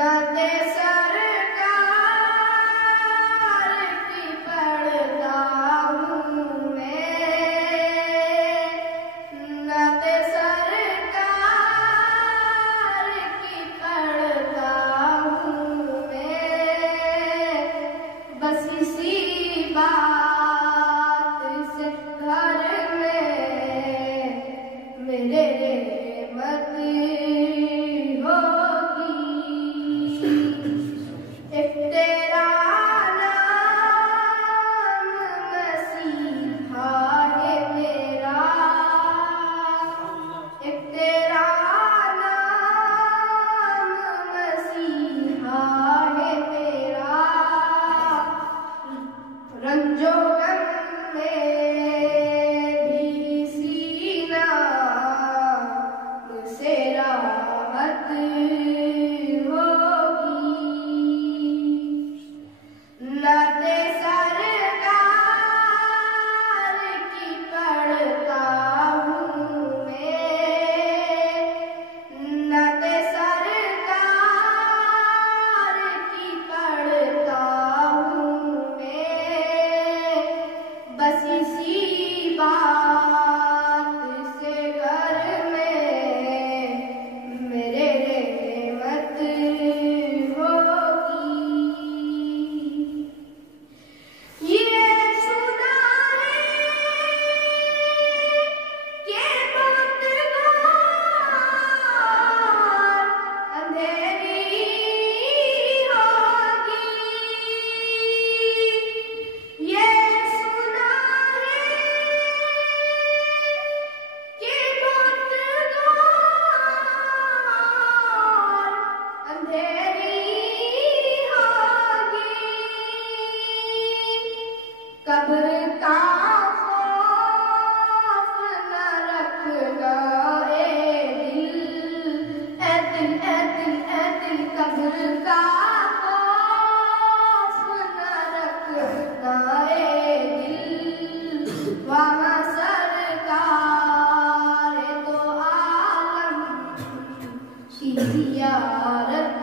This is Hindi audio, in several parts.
नाते सरकार की पढ़ता हूँ मैं, नाते सरकार की पढ़ता हूँ मैं। बस इसी बात से घर में मेरे रहमत कब्र का खौफ न रखना ए दिल, कब्र का खौफ न रखना ए दिल। वहाँ सरकार तो आलम की ज़ियारत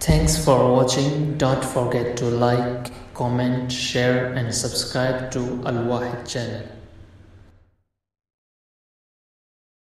Thanks for watching. Don't forget to like, comment, share and subscribe to Al Wahid channel.